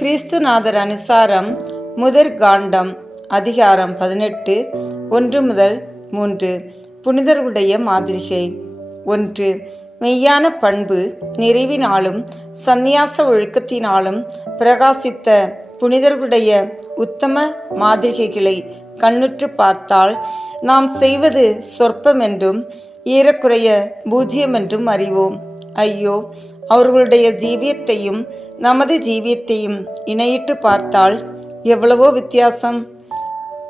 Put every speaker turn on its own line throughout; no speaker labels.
கிறிஸ்துநாதர் அனுசாரம் முதற் காண்டம் அதிகாரம் பதினெட்டு ஒன்று முதல் மூன்று. புனிதர்களுடைய மாதிரிகை ஒன்று. மெய்யான பண்பு நிறைவினாலும் சந்நியாச ஒழுக்கத்தினாலும் பிரகாசித்த புனிதர்களுடைய உத்தம மாதிரிகைகளை கண்ணுற்று பார்த்தால் நாம் செய்வது சொற்பம் என்றும் ஏறக்குறைய பூஜ்ஜியம் என்றும் அறிவோம். ஐயோ அவர்களுடைய ஜீவியத்தையும் நமது ஜீவியத்தையும் இணையிட்டு பார்த்தால் எவ்வளவோ வித்தியாசம்.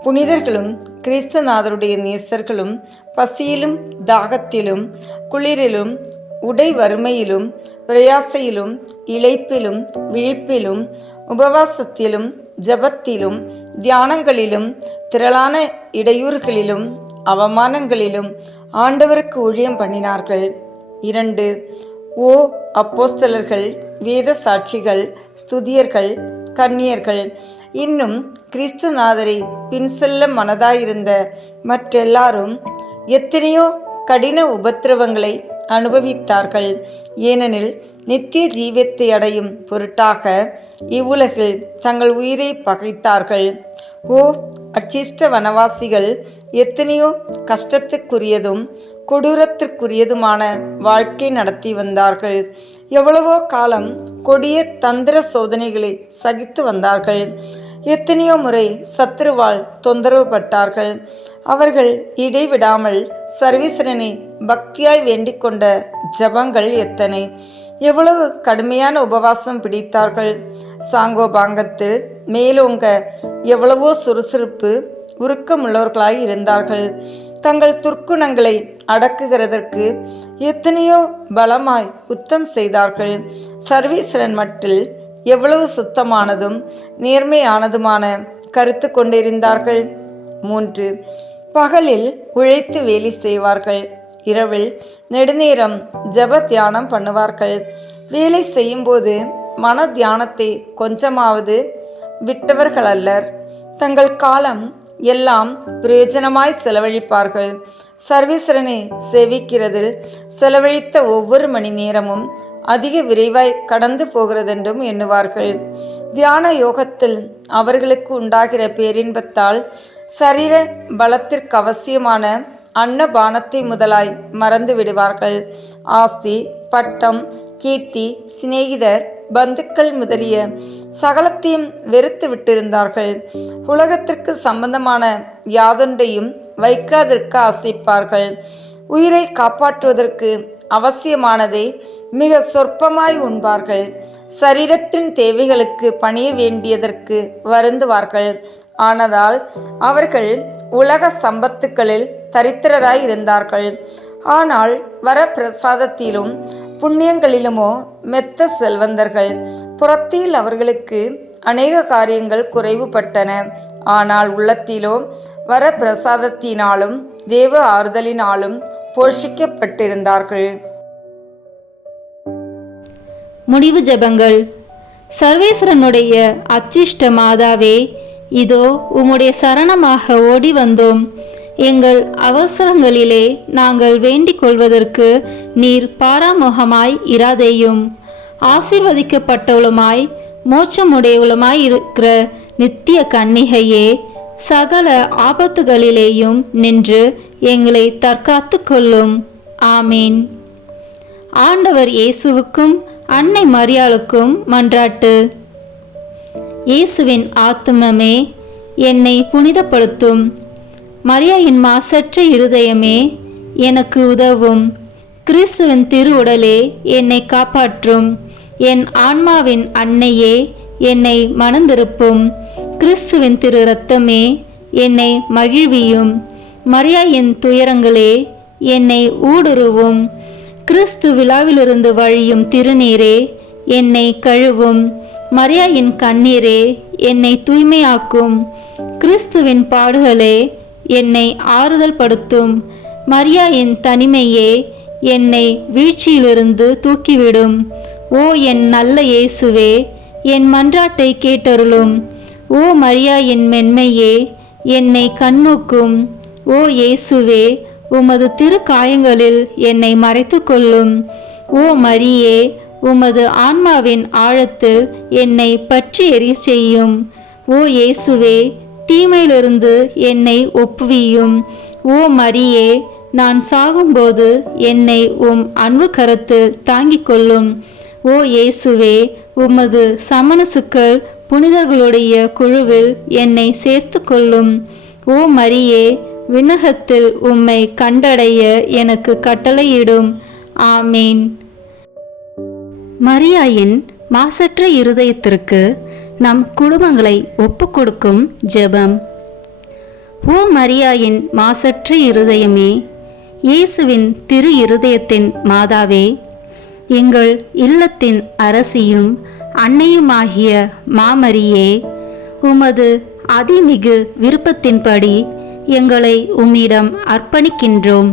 புனிதர்களும் கிறிஸ்தநாதருடைய நேசர்களும் பசியிலும் தாகத்திலும் குளிரிலும் உடை வறுமையிலும் பிரயாசையிலும் இழைப்பிலும் விழிப்பிலும் உபவாசத்திலும் ஜபத்திலும் தியானங்களிலும் திரளான இடையூறுகளிலும் அவமானங்களிலும் ஆண்டவருக்கு ஊழியம் பண்ணினார்கள். இரண்டு ஓ அப்போஸ்தலர்கள் வேத சாட்சிகள் ஸ்துதியர்கள் கன்னியர்கள் இன்னும் கிறிஸ்துநாதரை பின் செல்ல மனதாயிருந்த மற்றெல்லாரும் எத்தனையோ கடின உபத்திரவங்களை அனுபவித்தார்கள். ஏனெனில் நித்திய ஜீவியத்தை அடையும் பொருட்டாக இவ்வுலகில் தங்கள் உயிரை பகைத்தார்கள். ஓ அச்சிஷ்ட வனவாசிகள் எத்தனையோ கஷ்டத்துக்குரியதும் கொடூரத்திற்குரியதுமான வாழ்க்கை நடத்தி வந்தார்கள். எவ்வளவோ காலம் கொடிய தந்திர சோதனைகளை சகித்து வந்தார்கள். எத்தனையோ முறை சத்ருவால் தொந்தரவு பட்டார்கள். அவர்கள் இடைவிடாமல் சர்வீசரனை பக்தியாய் வேண்டிக் கொண்ட ஜபங்கள் எத்தனை. எவ்வளவு கடுமையான உபவாசம் பிடித்தார்கள். சாங்கோபாங்கத்தில் மேலோங்க எவ்வளவோ சுறுசுறுப்பு உருக்கமுள்ளவர்களாய் இருந்தார்கள். தங்கள் துர்க்குணங்களை அடக்குகிறதற்கு எத்தனையோ பலமாய் உத்தம் செய்தார்கள். சர்வீஸ்வரன் மட்டில் எவ்வளவு சுத்தமானதும் நேர்மையானதுமான கருத்து கொண்டிருந்தார்கள். மூன்று பகலில் உழைத்து வேலை செய்வார்கள். இரவில் நெடுநேரம் ஜப தியானம் பண்ணுவார்கள். வேலை செய்யும்போது மன தியானத்தை கொஞ்சமாவது விட்டவர்கள் அல்லர் தங்கள் காலம் எல்லாம் பிரயோஜனமாய் செலவழிப்பார்கள். சர்வீஸ்வரனை சேவிக்கிறதில் செலவழித்த ஒவ்வொரு மணி நேரமும் அதிக விரைவாய் கடந்து போகிறதென்றும் எண்ணுவார்கள். தியான யோகத்தில் அவர்களுக்கு உண்டாகிற பேரின்பத்தால் சரீர பலத்திற்கு அவசியமான அன்னபானத்தை முதலாய் மறந்து விடுவார்கள். ஆஸ்தி பட்டம் கீர்த்தி சிநேகிதர் பந்துக்கள் முதலிய சகலத்தையும் வெறுத்து விட்டிருந்தார்கள். உலகத்திற்கு சம்பந்தமான யாதொன்றையும் வைக்காதிருக்க ஆசைப்பார்கள். உயிரை காப்பாற்றுவதற்கு அவசியமானதை மிக சொற்பமாய் உண்பார்கள். சரீரத்தின் தேவைகளுக்கு பணிய வேண்டியதற்கு வருந்துவார்கள். ஆனதால் அவர்கள் உலக சம்பத்துக்களில் தரித்திரராய் இருந்தார்கள் ஆனால் வரப்பிரசாதத்திலும் புண்ணியங்களிலுமோ மெத்த செல்வந்தர்கள். புறத்தில் அவர்களுக்கு அநேக காரியங்கள் குறைவுபட்டன. ஆனால் உள்ளத்திலோ வர பிரசாதத்தினாலும் தேவ ஆறுதலினாலும் போஷிக்கப்பட்டிருந்தார்கள்.
முடிவு ஜெபங்கள். சர்வேஸ்வரனுடைய அச்சிஷ்ட மாதாவே இதோ உம்முடைய சரணமாக ஓடி வந்தோம். எங்கள் அவசரங்களிலே நாங்கள் வேண்டிக் கொள்வதற்கு நீர் பாராமுகமாய் இராதேயும். ஆசிர்வதிக்கப்பட்டவளுமாய் மோட்சமுடையவளுமாய் இருக்கிற நித்திய கன்னிகையே சகல ஆபத்துகளிலேயும் நின்று எங்களை தற்காத்து கொள்ளும் ஆமீன். ஆண்டவர் இயேசுவுக்கும் அன்னை மரியாளுக்கும் மன்றாட்டு. இயேசுவின் ஆத்துமமே என்னை புனிதப்படுத்தும். மரியாயின் மாசற்ற இருதயமே எனக்கு உதவும். கிறிஸ்துவின் திருவுடலே என்னை காப்பாற்றும். என் ஆன்மாவின் அன்னையே என்னை மணந்திருப்பும். கிறிஸ்துவின் திரு ரத்தமே என்னை மகிழ்வியும். மரியாயின் துயரங்களே என்னை ஊடுருவும். கிறிஸ்து விழாவிலிருந்து வழியும் திருநீரே என்னை கழுவும். மரியாயின் கண்ணீரே என்னை தூய்மையாக்கும். கிறிஸ்துவின் பாடுகளே என்னை ஆறுதல் படுத்தும். மரியாயின் தனிமையே என்னை வீழ்ச்சியிலிருந்து தூக்கிவிடும். ஓ என் நல்ல இயேசுவே என் மன்றாட்டை கேட்டருளும். ஓ மரியா என் மென்மையே என்னை கண்ணோக்கும். ஓ இயேசுவே உமது திருக்காயங்களில் என்னை மறைத்து கொள்ளும் ஓ மரியே உமது ஆன்மாவின் ஆழத்தில் என்னை பற்றி எரிய செய்யும். ஓ இயேசுவே தீமையிலிருந்து என்னை ஒப்புவியும். ஓ மரியே நான் சாகும்போது என்னை உம் அன்பு கரத்தில் தாங்கிக் கொள்ளும். ஓ இயேசுவே உமது சமணசுக்கள் புனிதர்களுடைய குழுவில் என்னை சேர்த்து கொள்ளும். ஓ மரியே விண்ணகத்தில் உம்மை கண்டடைய எனக்கு கட்டளையிடும். ஆமீன். மரியாயின் மாசற்ற இருதயத்திற்கு நம் குடும்பங்களை ஒப்புக்கொடுக்கும் ஜெபம். ஓ மரியாயின் மாசற்ற இருதயமே இயேசுவின் திரு இருதயத்தின் மாதாவே எங்கள் இல்லத்தின் அரசியும் அன்னையுமாகிய மாமரியே உமது அதிமிகு விருப்பத்தின்படி எங்களை உம்மிடம் அர்ப்பணிக்கின்றோம்.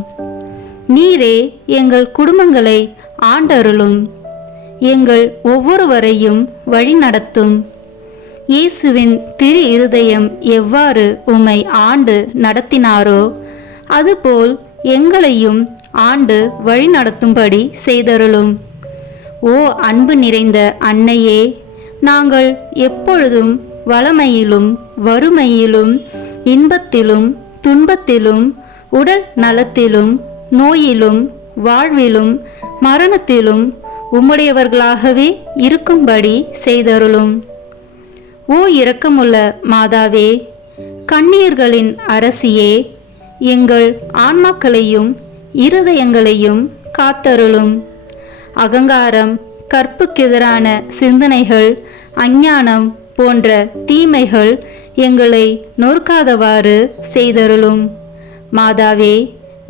நீரே எங்கள் குடும்பங்களை ஆண்டருளும். எங்கள் ஒவ்வொருவரையும் வழிநடத்தும். இயேசுவின் திரு இருதயம் எவ்வாறு உம்மை ஆண்டு நடத்தினாரோ அதுபோல் எங்களையும் ஆண்டு வழிநடத்தும்படி செய்தருளும். ஓ அன்பு நிறைந்த அன்னையே நாங்கள் எப்பொழுதும் வளமையிலும் வறுமையிலும் இன்பத்திலும் துன்பத்திலும் உடல் நலத்திலும் நோயிலும் வாழ்விலும் மரணத்திலும் உம்முடையவர்களாகவே இருக்கும்படி செய்தருளும். ஓ இரக்கமுள்ள மாதாவே கண்ணீர்களின் அரசியே எங்கள் ஆன்மாக்களையும் இருதயங்களையும் காத்தருளும். அகங்காரம் கற்புக்கெதிரான சிந்தனைகள் அஞ்ஞானம் போன்ற தீமைகள் எங்களை நொறுக்காதவாறு செய்தருளும். மாதாவே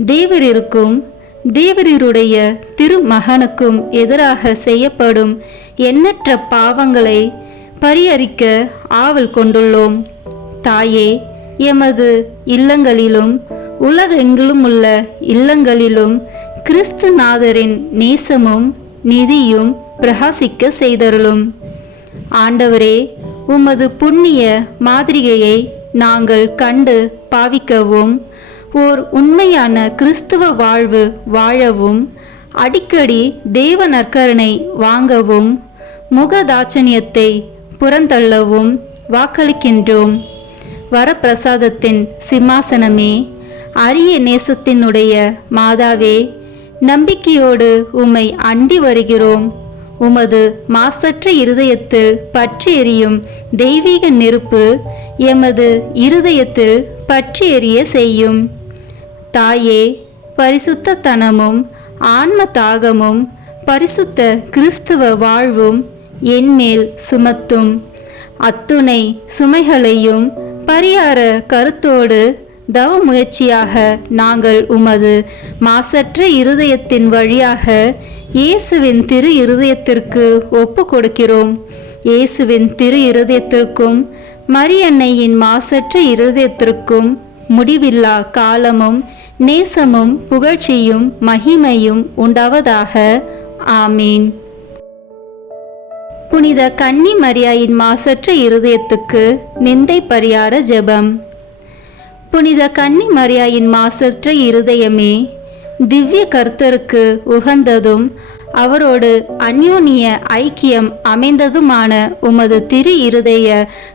தேவரிருக்கும் தேவரீருடைய திருமகனுக்கும் எதிராக செய்யப்படும் எண்ணற்ற பாவங்களை பரிகரிக்க ஆவல் கொண்டுள்ளோம். தாயே எமது இல்லங்களிலும் உலகெங்கிலும் உள்ள இல்லங்களிலும் கிறிஸ்துநாதரின் நேசமும் நிதியும் பிரகாசிக்க செய்தருளும். ஆண்டவரே உமது புண்ணிய மாதிரிகையை நாங்கள் கண்டு பாவிக்கவும் ஓர் உண்மையான கிறிஸ்துவ வாழ்வு வாழவும் அடிக்கடி தேவ நற்கரணை வாங்கவும் முகதாட்சணியத்தை புறந்தள்ளவும் வாக்களிக்கின்றோம். வரப்பிரசாதத்தின் சிம்மாசனமே அரிய நேசத்தினுடைய மாதாவே நம்பிக்கையோடு உம்மை அண்டி வருகிறோம். உமது மாசற்ற இருதயத்தில் பற்றி எரியும் தெய்வீக நெருப்பு எமது இருதயத்தில் பற்றி எரிய செய்யும். தாயே பரிசுத்தத்தனமும் ஆன்ம தாகமும் பரிசுத்த கிறிஸ்துவ வாழ்வும் என்மேல் சுமத்தும். அத்துணை சுமைகளையும் பரியார கருத்தோடு தவ முயற்சியாக நாங்கள் உமது மாசற்ற இருதயத்தின் வழியாக இயேசுவின் திரு இருதயத்திற்கு ஒப்பு கொடுக்கிறோம். இயேசுவின் திரு இருதயத்திற்கும் மரியன்னையின் மாசற்ற இருதயத்திற்கும் முடிவில்லா காலமும் நேசமும் புகழ்ச்சியும் மகிமையும் உண்டாவதாக. ஆமீன். புனித கன்னி மரியாயின் மாசற்ற இருதயத்துக்கு நிந்தை பரியார ஜெபம். புனித கன்னி மரியாயின் மாசற்ற இருதயமே திவ்ய கர்த்தருக்கு உகந்ததும் அவரோடு அந்யோனிய ஐக்கியம் அமைந்ததுமான உமது திரு இருதய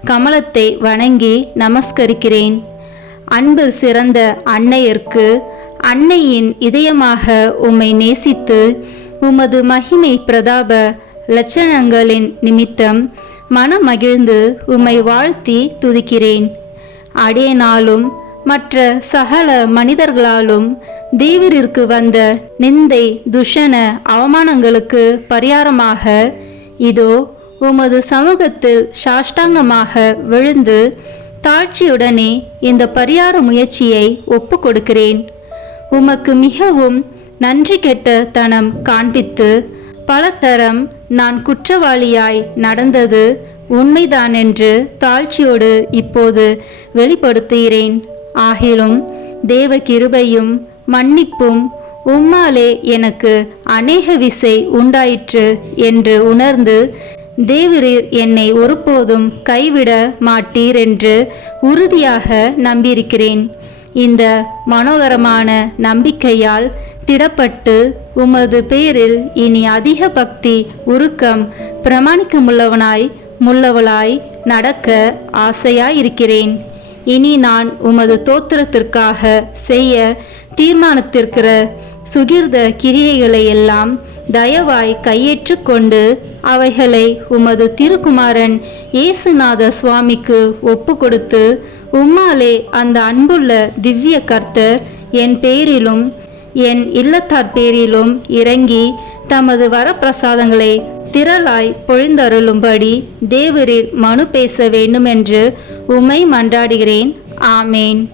கமலத்தை வணங்கி நமஸ்கரிக்கிறேன். அன்பு சிறந்த அன்னையர்க்கு அன்னையின் இதயமாக உம்மை நேசித்து உமது மகிமை பிரதாப லட்சணங்களின் நிமித்தம் மனமகிழ்ந்து உம்மை வாழ்த்தி துதிக்கிறேன். அடியனாலும் மற்ற சகல மனிதர்களாலும் தேவரிற்கு வந்த நிந்தை துஷண அவமானங்களுக்கு பரிகாரமாக இதோ உமது சமூகத்தில் சாஷ்டாங்கமாக விழுந்து தாழ்ச்சியுடனே இந்த பரிகார முயற்சியை ஒப்பு கொடுக்கிறேன். உமக்கு மிகவும் நன்றி கெட்ட தனம் காண்பித்து பலதரம் நான் குற்றவாளியாய் நடந்தது உண்மைதான் என்று தாழ்ச்சியோடு இப்போது வெளிப்படுத்துகிறேன். ஆகிலும் தேவ கிருபையும் மன்னிப்பும் உம்மாலே எனக்கு அநேக விசை உண்டாயிற்று என்று உணர்ந்து தேவரீர் என்னை ஒருபோதும் கைவிட மாட்டீர் என்று உறுதியாக நம்பியிருக்கிறேன். இந்த மனோகரமான நம்பிக்கையால் திடப்பட்டு உமது பேரில் இனி அதிக பக்தி உருக்கம் பிரமாணிக்கமுள்ளவனாய் முள்ளவளாய் நடக்க ஆசையாயிருக்கிறேன். இனி நான் உமது தோத்திரத்திற்காக செய்ய தீர்மானித்திருக்கிற சுகிர்த கிரியைகளை எல்லாம் தயவாய் கையேற்று கொண்டு அவைகளை உமது திருக்குமாரன் இயேசுநாத சுவாமிக்கு ஒப்பு கொடுத்து உம்மாலே அந்த அன்புள்ள திவ்ய கர்த்தர் என் பேரிலும் என் இல்லத்தார் பேரிலும் இறங்கி தமது வரப்பிரசாதங்களை திரளாய் பொழிந்தருளும்படி தேவரீர் மனு பேச வேண்டுமென்று உம்மை மன்றாடுகிறேன். ஆமேன்.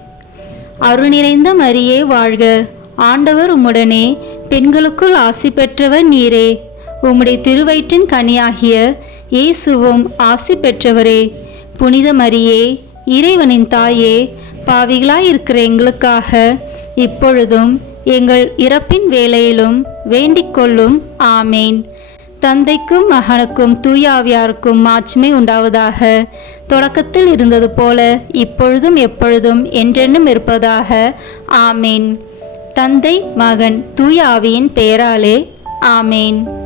அருள் நிறைந்த மரியே வாழ்க. ஆண்டவர் உம்முடனே பெண்களுக்குள் ஆசி பெற்றவர் நீரே. உம்முடைய திருவயிற்றின் கனியாகிய இயேசுவும் ஆசி பெற்றவரே. புனித மரியே இறைவனின் தாயே பாவிகளாயிருக்கிற எங்களுக்காக இப்பொழுதும் எங்கள் இறப்பின் வேலையிலும் வேண்டிக் கொள்ளும் ஆமேன். தந்தைக்கும் மகனுக்கும் தூயாவியாருக்கும் மாட்சிமை உண்டாவதாக. தொடக்கத்தில் இருந்தது போல இப்பொழுதும் எப்பொழுதும் என்றென்னும் இருப்பதாக. ஆமேன். தந்தை மகன் தூயாவியின் பெயராலே. ஆமேன்.